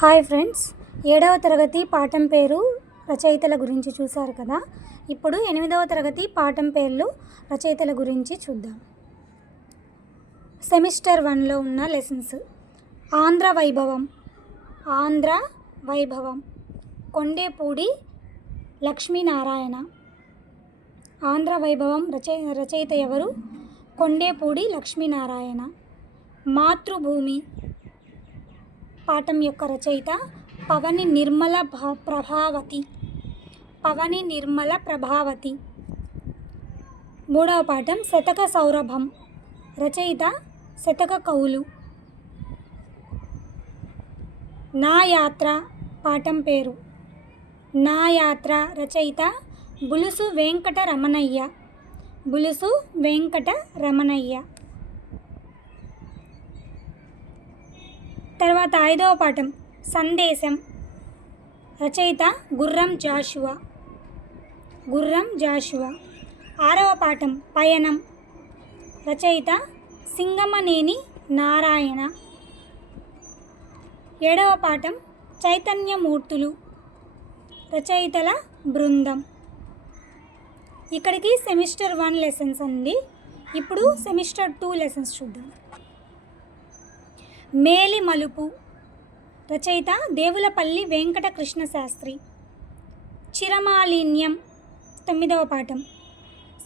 Hi friends, 7వ తరగతి పాఠం పేరు రచయితల గురించి చూశారు కదా. ఇప్పుడు 8వ తరగతి పాఠం పేర్లు రచయితల గురించి చూద్దాం. సెమిస్టర్ 1లో ఉన్న లెసన్స్: ఆంధ్ర వైభవం, కొండేపూడి లక్ష్మీనారాయణ. ఆంధ్ర వైభవం రచయిత ఎవరు? కొండేపూడి లక్ష్మీనారాయణ. మాతృభూమి పాఠం యొక్క రచయిత పవని నిర్మల ప్రభావతి. మూడవ పాఠం శతక సౌరభం, రచయిత శతక కవులు. నా యాత్ర పాఠం పేరు. నా యాత్ర రచయిత బులుసు వెంకట రమణయ్య. తర్వాత 5వ పాఠం సందేశం, రచయిత గుర్రం జాషువా. 6వ పాఠం పయనం, రచయిత సింగమనేని నారాయణ. 7వ పాఠం చైతన్యమూర్తులు, రచయితల బృందం. ఇక్కడికి సెమిస్టర్ 1 లెసన్స్ అండి. ఇప్పుడు సెమిస్టర్ 2 లెసన్స్ చూద్దాం. మేలి మలుపు, రచయిత దేవులపల్లి వెంకట కృష్ణ శాస్త్రి. చిరమాలిన్యం 9వ పాఠం.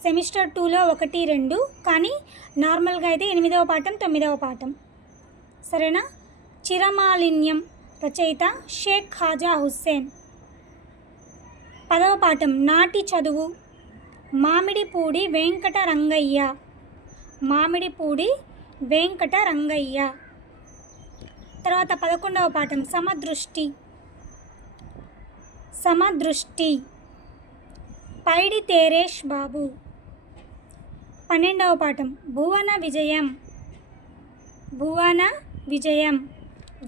సెమిస్టర్ 2లో 1, 2, కానీ నార్మల్గా అయితే 8వ పాఠం 9వ పాఠం. సరేనా? చిరమాలిన్యం రచయిత షేక్ ఖాజా హుస్సేన్. 10వ పాఠం నాటి చదువు, మామిడిపూడి వెంకట రంగయ్య. తర్వాత 11వ పాఠం సమదృష్టి, పైడి తేరేష్ బాబు. 12వ పాఠం భువన విజయం,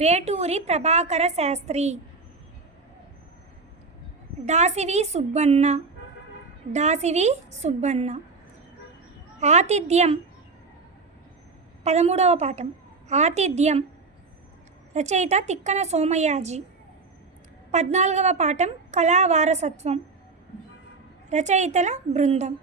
వేటూరి ప్రభాకర శాస్త్రి. దాసివి సుబ్బన్న. ఆతిథ్యం 13వ పాఠం. ఆతిథ్యం రచయిత తిక్కన సోమయాజి. 14వ పాఠం కళా వారసత్వం, రచయితల బృందం.